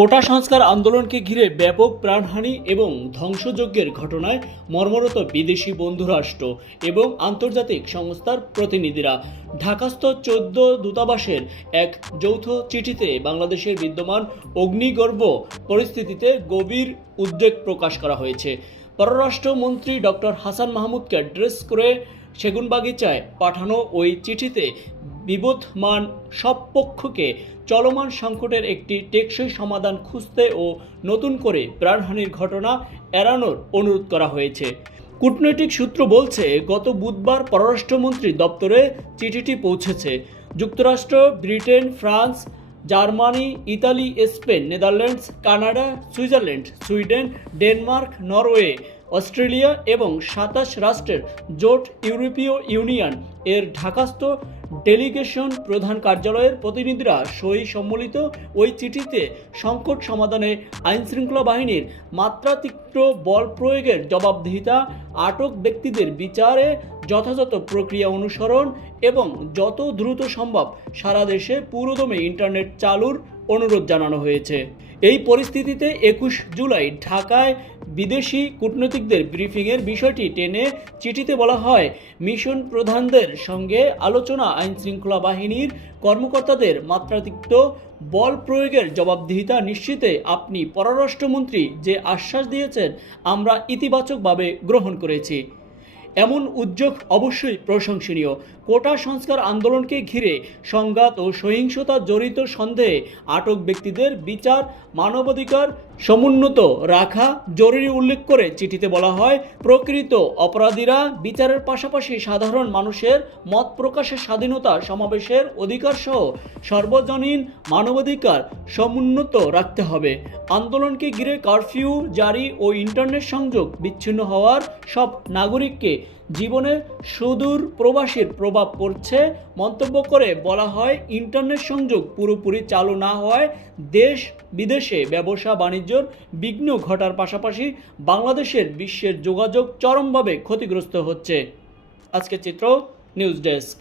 কোটা সংস্কার আন্দোলনকে ঘিরে ব্যাপক প্রাণহানি এবং ধ্বংসযজ্ঞের ঘটনায় মর্মাহত বিদেশি বন্ধুরাষ্ট্র এবং আন্তর্জাতিক সংস্থার প্রতিনিধিরা ঢাকাস্থ 14 দূতাবাসের এক যৌথ চিঠিতে বাংলাদেশের বিদ্যমান অগ্নিগর্ভ পরিস্থিতিতে গভীর উদ্বেগ প্রকাশ করা হয়েছে। পররাষ্ট্রমন্ত্রী ডক্টর হাসান মাহমুদকে অ্যাড্রেস করে সেগুনবাগিচায় পাঠানো ওই চিঠিতে বিবদমান সব পক্ষকে চলমান সংকটের একটি টেকসই সমাধান খুঁজতে ও নতুন করে প্রাণহানির ঘটনা এড়ানোর অনুরোধ করা হয়েছে। কূটনৈতিক সূত্র বলছে, গত বুধবার পররাষ্ট্রমন্ত্রী দপ্তরে চিঠিটি পৌঁছেছে। যুক্তরাষ্ট্র, Britain, France, Germany, Italy, Spain, Netherlands, Canada, Switzerland, Sweden, Denmark, Norway, Australia এবং 27 রাষ্ট্রের জোট ইউরোপীয় ইউনিয়ন এর ঢাকাস্থ ডেলিগেশন প্রধান কার্যালয়ের প্রতিনিধিরা সই সম্মিলিত ওই চিঠিতে সংকট সমাধানে আইনশৃঙ্খলা বাহিনীর মাত্রাতিরিক্ত বল প্রয়োগের জবাবদিহিতা, আটক ব্যক্তিদের বিচারে যথাযথ প্রক্রিয়া অনুসরণ এবং যত দ্রুত সম্ভব সারা দেশে পুরোদমে ইন্টারনেট চালুর অনুরোধ জানানো হয়েছে। এই পরিস্থিতিতে 21 জুলাই ঢাকায় বিদেশি কূটনীতিকদের ব্রিফিংয়ের বিষয়টি টেনে চিঠিতে বলা হয়, মিশন প্রধানদের সঙ্গে আলোচনা আইনশৃঙ্খলা বাহিনীর কর্মকর্তাদের মাত্রাতিরিক্ত বল প্রয়োগের জবাবদিহিতা নিশ্চিতে আপনি পররাষ্ট্রমন্ত্রী যে আশ্বাস দিয়েছেন আমরা ইতিবাচকভাবে গ্রহণ করেছি। এমন উদ্যোগ অবশ্যই প্রশংসনীয়। কোটা সংস্কার আন্দোলনকে ঘিরে সংঘাত ও সহিংসতা জড়িত সন্দেহে আটক ব্যক্তিদের বিচার মানবাধিকার সমুন্নত রাখা জরুরি উল্লেখ করে চিঠিতে বলা হয়, প্রকৃত অপরাধীরা বিচারের পাশাপাশি সাধারণ মানুষের মত প্রকাশের স্বাধীনতা, সমাবেশের অধিকার সহ সর্বজনীন মানবাধিকার সমুন্নত রাখতে হবে। আন্দোলনকে ঘিরে কারফিউ জারি ও ইন্টারনেট সংযোগ বিচ্ছিন্ন হওয়ার সব নাগরিককে জীবনে সুদূর প্রবাসীর প্রভাব পড়ছে মন্তব্য করে বলা হয়, ইন্টারনেট সংযোগ পুরোপুরি চালু না হওয়ায় দেশ বিদেশে ব্যবসা বাণিজ্যর বিঘ্ন ঘটার পাশাপাশি বাংলাদেশের বিশ্বের যোগাযোগ চরমভাবে ক্ষতিগ্রস্ত হচ্ছে। আজকের চিত্র, নিউজ ডেস্ক।